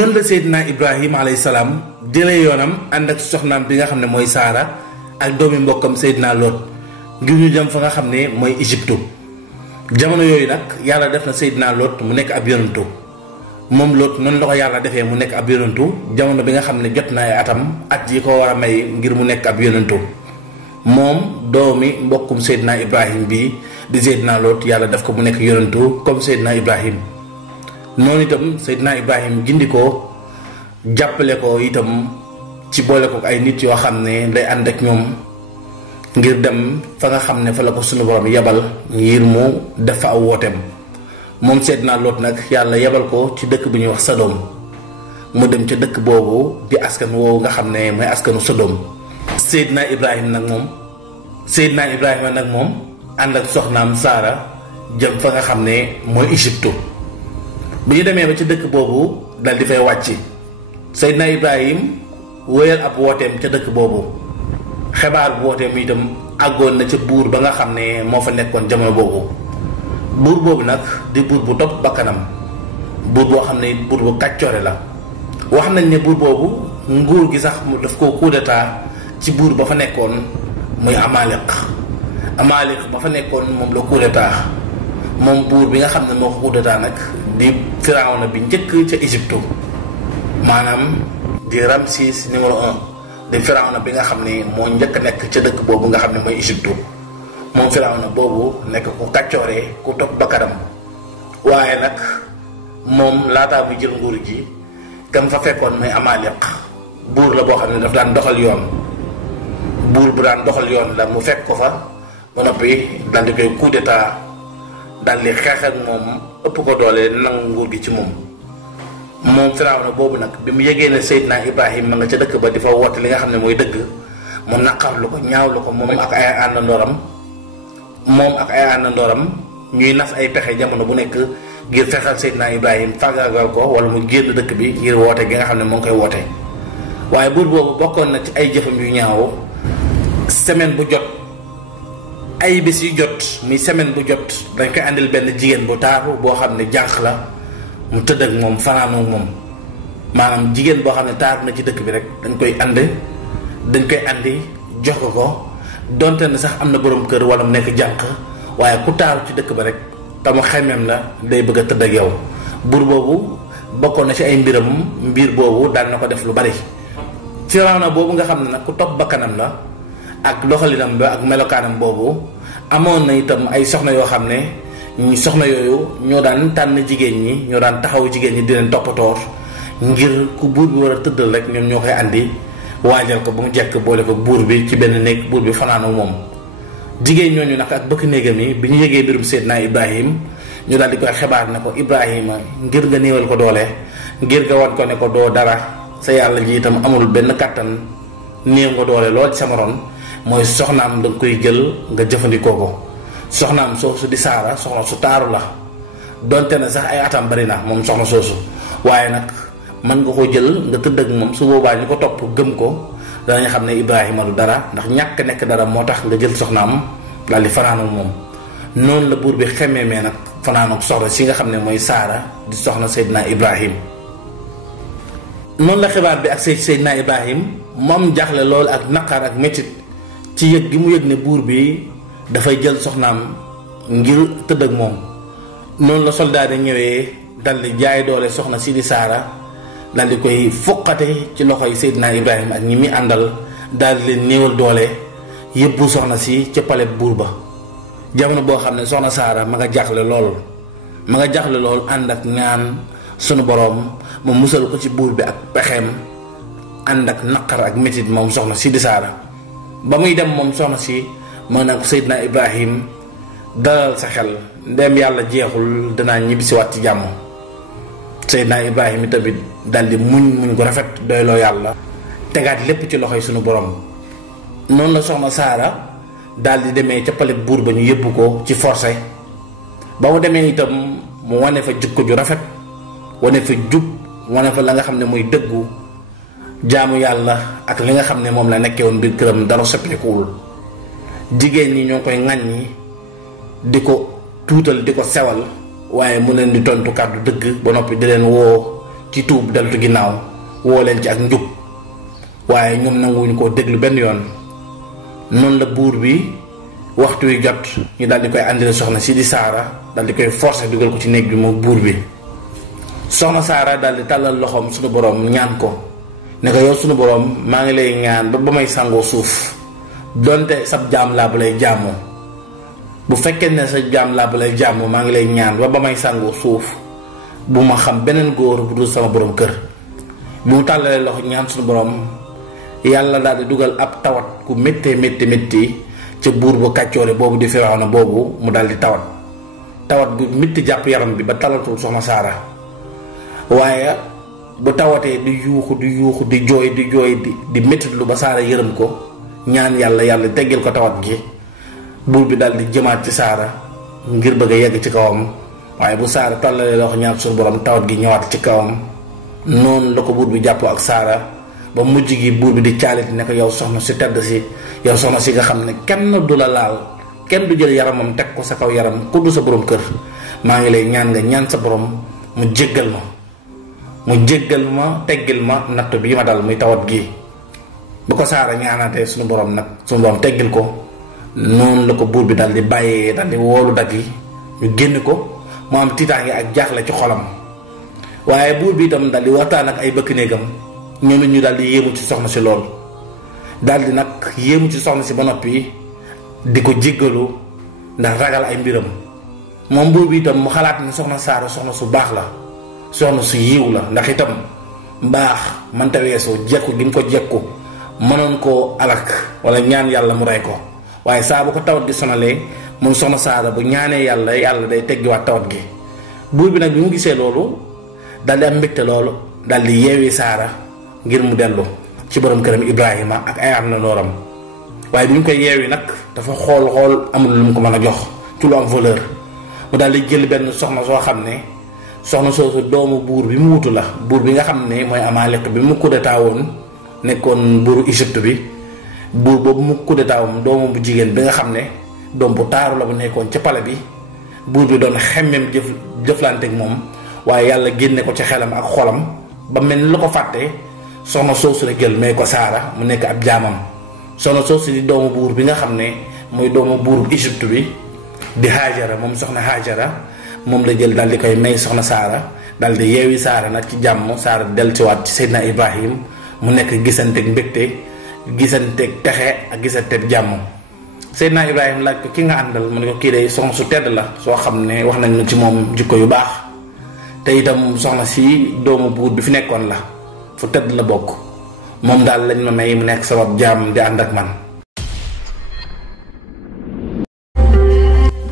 noonu la Seydina Ibrahima alayhi salaam jëlee yoonam ànd ak soxnaam bi nga xam ne mooy Saara ak doomi mbokkam Seydina Lot ngir ñu dem fa nga xam ne mooy Égypte. jamono yooyu nag yàlla def na Seydina Lot mu nekk ab yonantu moom Lot noonu la ko yàlla defee mu nekk ab yonantu jamono bi nga xam ne jot na ay atam at yi ko war a may ngir mu nekk ab yonantu moom doomi mbokkum Seydina Ibrahim bi di Seydina Lot yàlla def ko mu nekk yonantu comme Seydina Ibrahim. noonu itam Seydina Ibrahim gindi ko jàppale ko itam ci boole ko ay nit yoo xam ne day ànd ak ñoom ngir dem fa nga xam ne fa la ko sunu borom yebal ngir mu def fa aw wooteem moom Seydina Lot nag yàlla yebal ko ci dëkk bu ñuy wax Sodom mu dem ca dëkk boobu di askan woowu nga xam ne mooy askanu Sodom. Seydina Ibrahima nag moom ànd ak soxnaam Saara jëm fa nga xam ne mooy Égypte. bi ñu demee ba ci dëkk boobu dal di fay wàcc Seydina Ibrahim wóyal ab wooteem ca dëkk boobu xibaar bu wooteem itam àggoon na ca buur ba nga xam ne moo fa nekkoon jamono boobu buur boobu nag di buur bu topp bakkanam buur boo xam ne buur bu kàccoore la. wax nañ ne buur boobu nguur gi sax mu daf koo coup d'état ci buur ba fa nekkoon muy Amalek ba fa nekkoon moom la coup d'état moom buur bi nga xam ne moo ko coup d'état nag di Firawna bi njëkk ca Égypte maanaam di Ramsis numéro 1 di Firawna bi nga xam ne moo njëkk nekk ca dëkk boobu nga xam ne mooy Égypte moom Firawna boobu nekk ku kàccooree ku topp bakkanam waaye nag moom laataa muy jël nguur gi kam fa fekkoon mooy Amalek buur la boo xam ne daf daan doxal yoon buur bu daan doxal yoon la mu fekk ko fa ba noppi daal di koy coup d'état daal di xeex ak moom ëpp ko doole nangu nguur gi ci moom Firawna boobu nag bi mu yëgee ne Seydina Ibrahim ma nga ca dëkk ba di fa woote li nga xam ne mooy dëgg mu naqarlu ko ñaawlu ko moom ak ay àndandooram ñuy nas ay pexe jamono bu nekk ngir fexal Seydina Ibrahim fàggaagal ko wala mu génn dëkk bi ngir woote gi nga xam ne moo ngi koy woote. waaye buur boobu bokkoon na ci ay jëfam yu ñaaw semaine bu jot ay bés yu jot muy semaine bu jot dañ koy àndil benn jigéen bu taaru boo xam ne jànq la mu tëdd ak moom fanaanoo moom maanaam jigéen boo xam ne taaru na ci dëkk bi rek dañ koy andi jox ko donte ne sax am na borom kër wala mu nekk jànq waaye ku taaru ci dëkk ba rek te mu xemmeem la day bëgg a tëdd ak yow. buur boobu bokkoon na ci ay mbir boobu daan na ko def lu bari. Firawna boobu nga xam ne nag ku topp bakkanam la ak doxalinam ba ak melokaanam boobu amoon na itam ay soxna yoo xam ne soxna yooyu ñoo daan tànn jigéen ñi ñoo daan taxaw jigéen ñi di leen toppatoor ngir ku buur bi war a tëddal rek ñoom ñoo koy andi waajal ko ba mu jekk boole ko buur bi ci benn néeg buur bi fanaan ak moom. jigéen ñooñu nag ak bëkk néegam yi bi ñu yëgee mbirum Seydina Ibrahim ñu daal di koy xibaar ne ko Ibrahima ngir nga néewal ko doole ngir nga wan ko ne ko doo dara sa yàlla ji itam amul benn kàttan néew nga doole lool ci sama ron mooy soxnaam da nga koy jël nga jëfandikoo ko. soxnaam soosu di Saara soxna su taaru la donte na sax ay atam bari na moom soxna soosu waaye nag mën nga ko jël nga tëdd ak moom su boobaa ñu ko topp gëm ko danañ xam ne Ibrahima du dara ndax ñàkk nekk dara moo tax nga jël soxnaam daal di fanaan ak moom. noonu la buur bi xemmeemee nag fanaan ak soxna si nga xam ne mooy Saara di soxna Seydina Ibrahim. noonu la xibaar bi ak Seydina Ibrahim moom jaaxle lool ak naqar ak métit ci yëg gi mu yëg ne buur bi dafay jël soxnaam ngir tëdd ak moom. noonu la soldaar yi ñëwee dal di jaay doole soxna si di Saara dal di koy foqate ci loxoy Seydina Ibrahim ak ñi muy àndal daal di leen néewal doole yëbbu soxna si ca palais buur ba. jamono boo xam ne soxna Saara ma nga jaaxle lool ànd ak ñaan sunu boroom mu musal ko ci buur bi ak pexeem ànd ak naqar ak métit moom soxna si di Saara. ba muy dem moom soxna si moo nag Seydina Ibrahim dalal sa xel ndem yàlla jeexul danaa ñibbisiwaat ci jàmm. Seydina Ibrahim tamit daldi muñ ko rafet doyloo yàlla tegaat lépp ci loxoy sunu borom. noonu la soxna Saara daldi demee ca palais buur ba ñu yóbbu ko ci forcé ba mu demee itam mu wane fa jikko ju rafet wane fa jub wane fa la nga xam ne mooy dëggu jaamu yàlla ak li nga xam ne moom la nekkee woon biir këram dara soppikuwul. jigéen ñi ñoo koy ŋàññi di ko tuutal di ko sewal waaye mu leen di tontu kàddu dëgg ba noppi di leen woo ci tuub deltu ginnaaw woo leen ci ak njub waaye ñoom nanguwuñu koo déglu benn yoon. noonu la buur bi waxtu wi jot ñu daal di koy andile soxna si di Saara daal di koy forcer dugal ko ci néeg bi moom buur bi. soxna Saara daal di tàllal loxoom suñu borom ñaan ko ne ko yow suñu borom maa ngi lay ñaan ba may sangoo suuf donte sab jaam laa bu lay jaamoo bu fekkee ne sa jaam laa bu lay jaamoo maa ngi lay ñaan ba may sangoo suuf bu ma xam beneen góor bu dul sama borom kër. bi mu tàllalee loxo ñaan suñu borom yàlla daal di dugal ab tawat ku méttee métti ca buur bu kàccoore boobu di Firawna boobu mu daal di tawat gu métti jàpp yaram bi ba talatul soxna Saara. waaye bu tawatee di yuuxu di jooy di méttitlu ba Saara yërëm ko ñaan yàlla teggil ko tawat gi buur bi daal di jëmaat ci Saara ngir bëgg a yegg ci kawam waaye bu Saara tàllalee loxo ñaan suñu borom tawat gi ñëwaat ci kawam. noonu la ko buur bi jàppoo ak Saara ba mujj gi buur bi di caalit ne ko yow soxna si tedd si yow soxna si nga xam ne kenn du la laal kenn du jël yaramam teg ko sa kaw yaram ku du sa borom kër maa ngi lay ñaan nga ñaan sa borom mu jéggal ma teggil ma natt bii ma dal muy tawat gi. bu ko Saara ñaanaatee suñu borom teggil ko noonu la ko buur bi dal di bàyyee dal di woolu dag yi ñu génn ko mu am tiitaange ak jaaxle ci xolam. waaye buur bi itam daal di waxtaan ak ay bëkk néegam ñoom it ñu daal di yéemu ci soxna si lool daal di nag yéemu ci soxna si ba noppi di ko jéggalu ndax ragal ay mbiram. moom buur bi itam mu xalaat ni soxna Saara soxna su baax la soxna su yiw la ndax itam mbaax mënta weesoo jekku gi mu ko jekku mënoon koo alak wala ñaan yàlla mu rey ko waaye saa bu ko tawat gi sonalee moom soxna Saara bu ñaanee yàlla day teggiwaat tawat gi. buur bi nag bi mu gisee loolu daal di am mbégte loolu daal di yeewi Saara ngir mu dellu ci borom këram Ibrahima ak ay am na nooram. waaye bi ñu koy yeewi nag dafa xool amul lu mu ko mën a jox ci lu am valeur mu daal di jël benn soxna soo xam ne soxna soosu doomu buur bi mu wutu la buur bi nga xam ne mooy Amalek bi mu kudettaa woon nekkoon buuru Égypte bi buur boobu mu kudettaa woon doomu bu jigéen bi nga xam ne doom bu taaru la bu nekkoon ca pale bi buur bi doon xemmem jëflante ak moom. waaye yàlla génne ko ci xelam ak xolam ba mel ni la ko fàtte soxna soosu la jël may ko Saara mu nekk ab jaamam. soxna soosu di doomu buur bi nga xam ne mooy doomu buur Égypte bi di Haajara moom soxna Haajara moom la jël daal di koy may soxna Saara daal di yeewi Saara nag ci jàmm Saara dellusiwaat ci Seydina Ibrahim mu nekk gisanteeg mbégte gisanteeg texe ak gisanteeg jàmm. Seydina Ibrahim laaj ko ki nga àndal mu ne ko kii day soxna su tedd la soo xam ne wax nañ ci moom jikko yu baax. te itam soxna si doomu buur bi fi nekkoon la fu tëdd la bokk moom daal lañ ma may mu nekk sabab jaam di ànd ak man.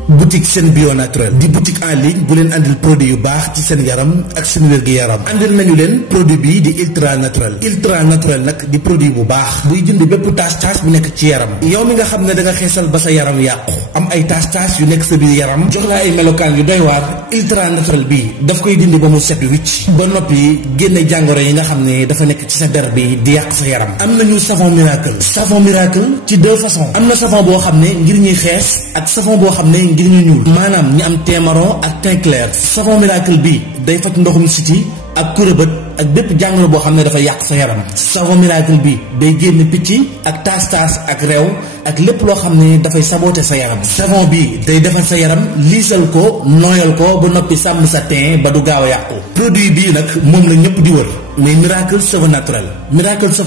boutique Sen Bio Naturel di boutique en ligne bu leen andil produit yu baax ci seen yaram ak seen wér-gu-yaram andil nañu leen produit bii di ultra naturel nag di produit bu baax buy jënd bépp tache bu nekk ci yaram yow mi nga xam ne da nga xeesal ba sa yaram yàqu am ay tache yu nekk sa biir yaram jox la ay melokaan yu doy waar ultra naturel bii daf koy dindi ba mu set wicc ba noppi génne jàngoro yi nga xam ne dafa nekk ci sa der bi di yàq sa yaram. am nañu savon miracle ci deux façons am na savon boo xam ne ngir ñuy xees ak savon boo xam ne ngir ñu ñuul maanaam ñi am teint marron ak teint clair. savon miracle bi day faj ndoxum siti ak kurébët ak bépp jàngoro boo xam ne dafa yàq sa yaram. savon miracle bi day génn picc ak taas ak réew ak lépp loo xam ne dafay saboter sa yaram. savon bi day defar sa yaram liisal ko nooyal ko ba noppi sàmm sa teint ba du gaaw a yàqu. produit bii nag moom la ñëpp di wër muy miracle cheveux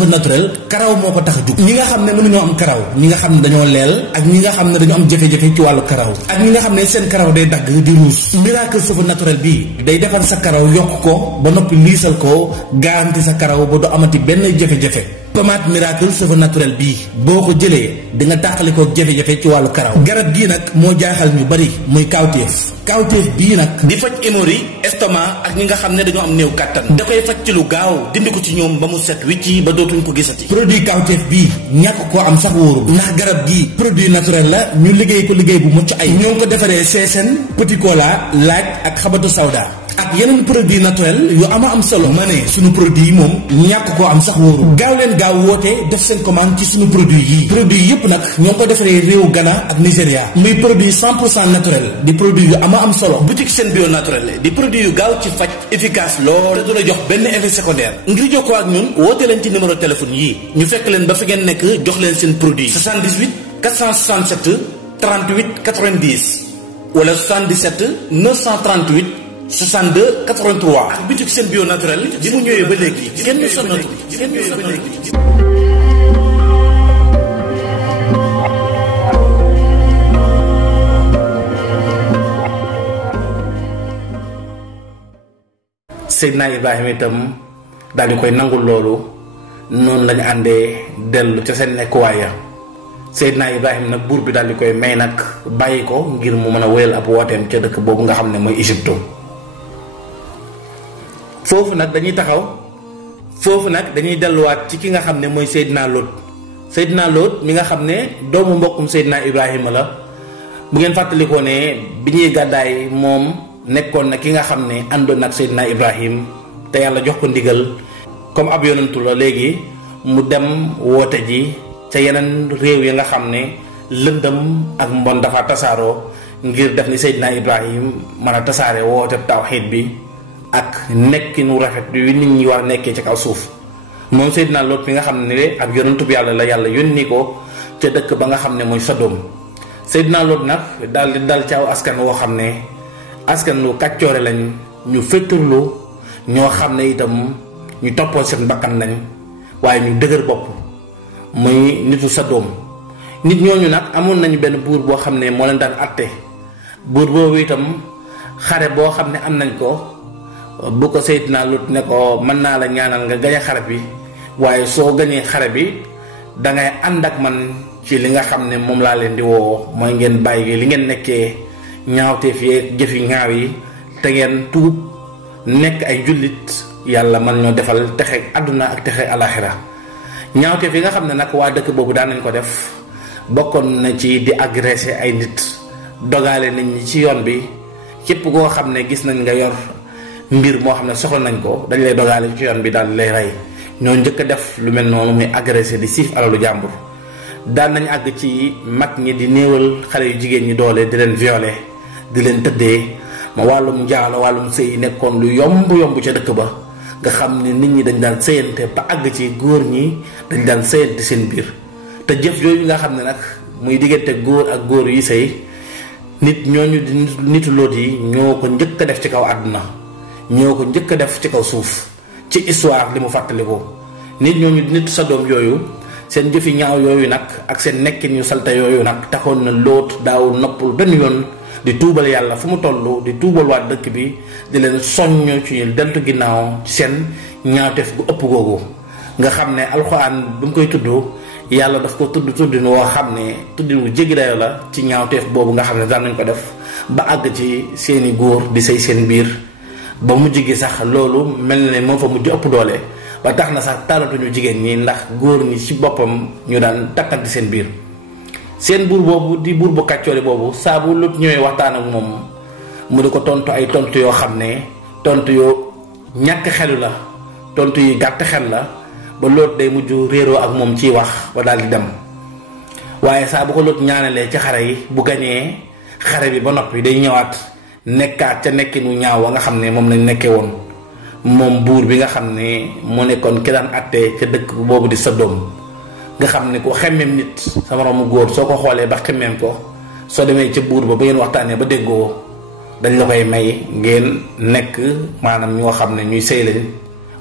naturel karaw moo ko tax a jug. ñi nga xam ne mënuñoo am karaw ñi nga xam ne dañoo leel ak ñi nga xam ne dañoo am jafe-jafe ci wàllu karaw ak ñi nga xam ne seen karaw day dagg di ruus. miracle cheveux naturel bii day defar sa karaw yokk ko ba noppi liisal ko garanti sa karaw ba du amati benn jafe-jafe. pommade miracle cheveux naturel bii boo ko jëlee di nga tàqalikoo jafe-jafe ci wàllu karaw. garab gii nag moo jaaxal ñu bari muy kawteef bii nag di faj hémorroïde estomac ak ñi nga xam ne dañoo am néew kàttan da koy faj ci lu gaaw dindi ko ci ñoom ba mu set wicci ba dootuñ ko gisati. produit kawteef bii ñàkk koo am sax wóoru ndax garab gii produit naturel la ñu liggéey ko liggéey bu mucc ay ñoo ngi ko defaree seesen petit cola laaj ak xabatu sawda ak yeneen produit naturel yu am solo. ma ne sunu produit yi moom ñàkk koo am sax wóoru. gaaw leen gaaw woote def seen commande ci sunu produit yi. produit yëpp nag ñoo ngi ko defaree réewu Ghana ak Nigéria. muy produit 100% naturel di produit yu am solo. boutique Sen Bio naturel di produit yu gaaw ci faj, efficace lool te du la jox benn effet secondaire. ngir jokkoo ak ñun woote leen ci numéro téléphone yii ñu fekk leen ba fi ngeen nekk jox leen seen produit 78 467 38 90 wala 77 938 62 83. ak boutique Sen Bio naturel bi mu ñëwee ba léegi kenn sonnatu Seydina Ibrahima itam daal di koy nangul loolu noonu lañu àndee dellu ca seen nekkuwaay ya. Seydina Ibrahima nag buur bi daal di koy may nag bàyyi ko ngir mu mën a wéyal ab wooteem ca dëkk boobu nga xam ne mooy Égypte. foofu nag dañuy delluwaat ci ki nga xam ne mooy Seydina Lot. Seydina Lot mi nga xam ne doomu mbokkum Seydina Ibrahima la. bu ngeen fàttalikoo ne bi ñuy gàddaay moom nekkoon na ki nga xam ne àndoon ak Seydina Ibrahim te yàlla jox ko ndigal comme ab yonantu la léegi mu dem woote ji ca yeneen réew yi nga xam ne lëndëm ak mbon dafa tasaaroo ngir def ni Seydina Ibrahim mën a tasaare woote tawxiid bi ak nekkinu rafet wi nit ñi war nekkee ci kaw suuf. moom Seydina Lot mi nga xam ne ab yonantu bi yàlla la yàlla yónni ko ca dëkk ba nga xam ne mooy Sodom. Seydina Lot nag daal di dal ci aw askan woo xam ne askan lu kàccoore lañ, ñu fétturlu, ñoo xam ne itam ñu toppoon seen bakkan lañ waaye ñu dëgër bopp muy nitu Sodom. nit ñooñu nag amoon nañu benn buur boo xam ne moo leen daan atte. buur boobu itam xare boo xam ne am nañ ko bu ko Seydina Lot ne ko mën naa la ñaanal nga gañe xare bi waaye soo gañee xare bi dangay ànd ak man ci li nga xam ne moom laa leen di woo mooy ngeen bàyyi li ngeen nekkee ñaawteef yeeg jëfi ñaaw yi te ngeen tuub nekk ay jullit yàlla man ñoo defal texe àdduna ak texe alaxira. ñaawteef yi nga xam ne nag waa dëkk boobu daan nañ ko def bokkoon na ci di agressé ay nit, dogaale nit ñi ci yoon bi. képp koo xam ne gis nañ nga yor mbir moo xam ne soxla nañ ko dañ lay dogaale ci yoon bi daal di lay rey. ñoo njëkk a def lu mel noonu muy agressé di siif alalu jàmbur. daan nañ àgg ci mag ñi di néewal xale yu jigéen ñi doole di leen violer di leen tëddee ma wàllum njaalo wàllum sëy nekkoon lu yomb ca dëkk ba nga xam ne nit ñi dañ daan sëyante ba àgg ci góor ñi dañ daan sëyante seen biir. te jëf yooyu nga xam ne nag muy diggante góor ak góor yi sëy nit ñooñu di nitu Lot yi ñoo ko njëkk a def ci kaw àdduna, ñoo ko njëkk a def ci kaw suuf ci histoire li mu fàttaliku. nit ñooñu di nitu Sodom yooyu seen jëfi ñaaw yooyu nag ak seen nekkin yu salte yooyu nag taxoon na Lot daawul noppul benn yoon di tuubal yàlla fu mu toll, di tuubal waa dëkk bi, di leen soññ ci ñu deltu ginnaaw ci seen ñaawteef gu ëpp googu. nga xam ne alxuraan bi mu koy tudd yàlla daf ko tuddin woo xam ne tuddin wu jéggi dayo la ci ñaawteef boobu nga xam ne daan nañ ko def ba àgg ci seeni góor di sëy seen biir ba mujj gi sax loolu mel na ne moo fa mujj ëpp doole ba tax na sax taalatuñu jigéen ñi ndax góor ñi ci boppam ñu daan takkante seen biir. seen buur boobu di buur bu kàccoori boobu saa bu Lot ñëwee waxtaan ak moom mu di ko tontu ay tontu yoo xam ne tontu yoo ñàkk xelu la, tontu yi gàtt xel la ba Lot day mujj réeroo ak moom ciy wax ba daal di dem. waaye saa bu ko Lot ñaanalee ci xare yi bu gañee xare bi ba noppi day ñëwaat nekkaat ca nekkinu ñaaw wa nga xam ne moom lañ nekkee woon moom buur bi nga xam ne moo nekkoon ki daan àttee ca dëkk boobu di Sodom. nga xam ne ku xemmeem nit sa moroomu góor soo ko xoolee ba xemmeem ko soo demee ca buur ba ngeen waxtaanee ba déggoo dañ la koy may ngeen nekk maanaam ñoo xam ne ñuy sëy lañ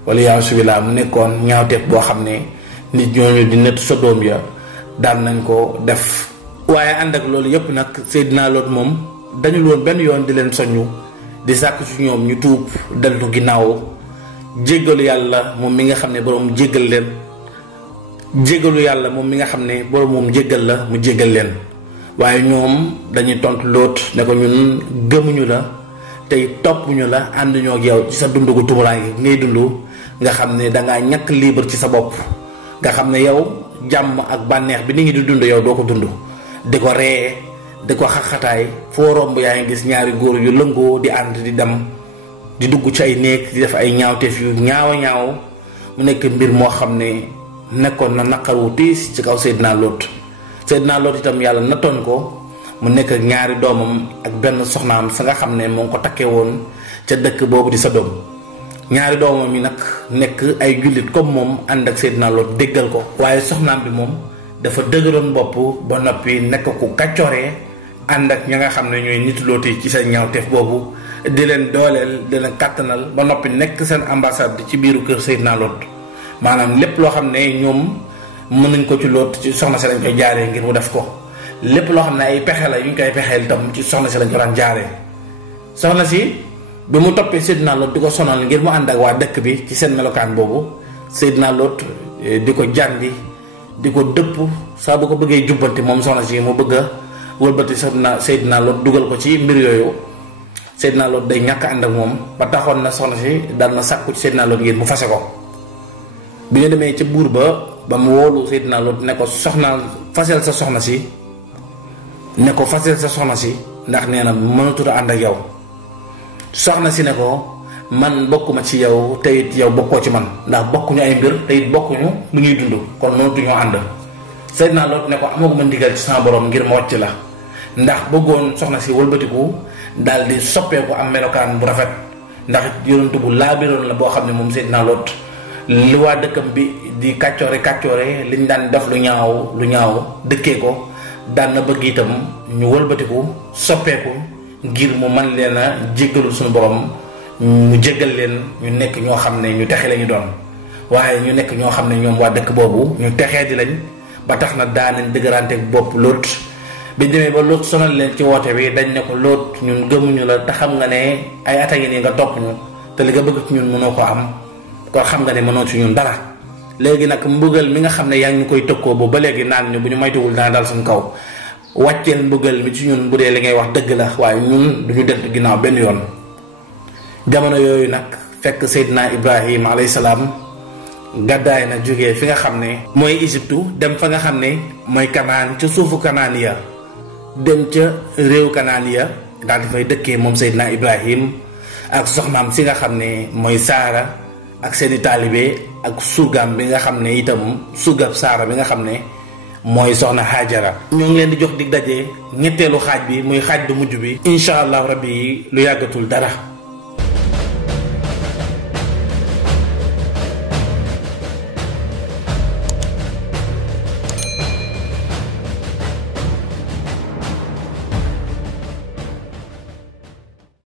wala yaa subila mu nekkoon ñaawteef boo xam ne nit ñooñu di nettu Sodom ya daan nañ ko def. waaye ànd ak loolu yépp nag Seydina Lot moom dañu woon benn yoon di leen soññu di sàkk ci ñoom ñu tuub deltu ginnaaw jéggalu yàlla moom mi nga xam ne boroom jéggal leen. jéggalu yàlla moom mi nga xam ne boroom moom jéggal la mu jéggal leen. waaye ñoom dañuy tontu Lot ne ko ñun gëmuñu la tey toppuñu la ànduñoo ak yow ci sa dund gu tumuraange ngay dund nga xam ne dangaa ñàkk libre ci sa bopp nga xam ne yow jàmm ak bànneex bi nit ñi di dund yow doo ko dund di ko ree di ko xaxataay foo romb yaa ngi gis ñaari góor yu lëngoo di ànd di dem di dugg ci ay néeg di def ay ñaawteef yu ñaaw mu nekk mbir moo xam ne nekkoon na naqar wu tiis ci kaw Seydina Lot itam yàlla nattoon ko mu nekk ak ñaari doomam ak benn soxnaam sa nga xam ne moo ngi ko takkee woon ca dëkk boobu di Sodom ñaari doomam yi nag nekk ay jullit comme moom ànd ak Seydina Lot déggal ko waaye soxnaam bi moom dafa dëgëroon bopp ba noppi nekk ku kàccooree ànd ak ña nga xam ne ñooy nitu Lot yi ci seen ñaawteef boobu di leen dooleel di leen kàttanal ba noppi nekk seen ambassade ci biiru kër Seydina Lot maanaam lépp loo xam ne ñoom mën nañ ko ci Lot ci soxna si lañ koy jaaree ngir mu def ko lépp loo xam ne ay pexe la yu ñu koy pexeel itam ci soxna si lañ ko daan jaaree soxna si bi mu toppee Seydina Lot di ko sonal ngir mu ànd ak waa dëkk bi ci seen melokaan boobu Seydina Lot di ko jàndi di ko dëpp saa bu ko bëggee jubbanti moom soxna si mu bëgg a wëlbati Seydina Lot dugal ko ci mbir yooyu Seydina Lot day ñàkk ànd ak moom ba taxoon na soxna si daan na sàkku ci Seydina Lot ngir mu fase ko bi ñu demee ca buur ba mu woolu Seydina Lot ne ko fasel sa soxna si ndax nee na mënatut a ànd ak yow soxna si ne ko man bokkuma ci yow te it yow bokkoo ci man ndax bokkuñu ay mbir te it bokkuñu lu ñuy dund kon mënatuñoo ànd Seydina Lot ne ko amaguma ndigal ci sama borom ngir ma wàcc la ndax bëggoon soxna si wëlbatiku daal di soppeeku am melokaan bu rafet ndax yonent bu laabiroon la boo xam ne moom Seydina Lot li waa dëkkam bi di kàccoore liñ daan def lu ñaaw dëkkee ko daan na bëgg itam ñu wëlbatiku soppeeku ngir mu man leen a jéggalul suñu borom mu jéggal leen ñu nekk ñoo xam ne ñu texe lañu doon waaye ñu nekk ñoo xam ne ñoom waa dëkk boobu ñu texee di lañ ba tax na daanañ dëgërante bopp Lot bi demee ba Lot sonal leen ci woote bi dañ ne ko Lot ñun gëmuñu la te xam nga ne ay at a ngi nii nga topp ñu te li nga bëgg ci ñun mënoo ko am kon xam nga ne mënoo ci ñun dara léegi nag mbugal mi nga xam ne yaa ngi ñu koy tëkkoo ba léegi naan ñu bu ñu maytuwul dana dal suñu kaw wàcceel mbugal mi ci ñun bu dee li ngay wax dëgg la waaye ñun duñu dent ginnaaw benn yoon jamono yooyu nag fekk Seydina Ibrahim alayhi salaam gàddaay na jógee fi nga xam ne mooy Égypte dem fa nga xam ne mooy Kanaan ca suufu Kanaan ya dem ca réew Kanaan ya daal di fay dëkkee moom Seydina Ibrahim ak soxnaam si nga xam ne mooy Saara ak seeni taalibe ak surgaam bi nga xam ne itam surgab Saara bi nga xam ne mooy soxna Hajara ñoo ngi leen di jox dig daje ñetteelu xaaj bi muy xaaj bu mujj bi incha allah rabbi lu yàggatul dara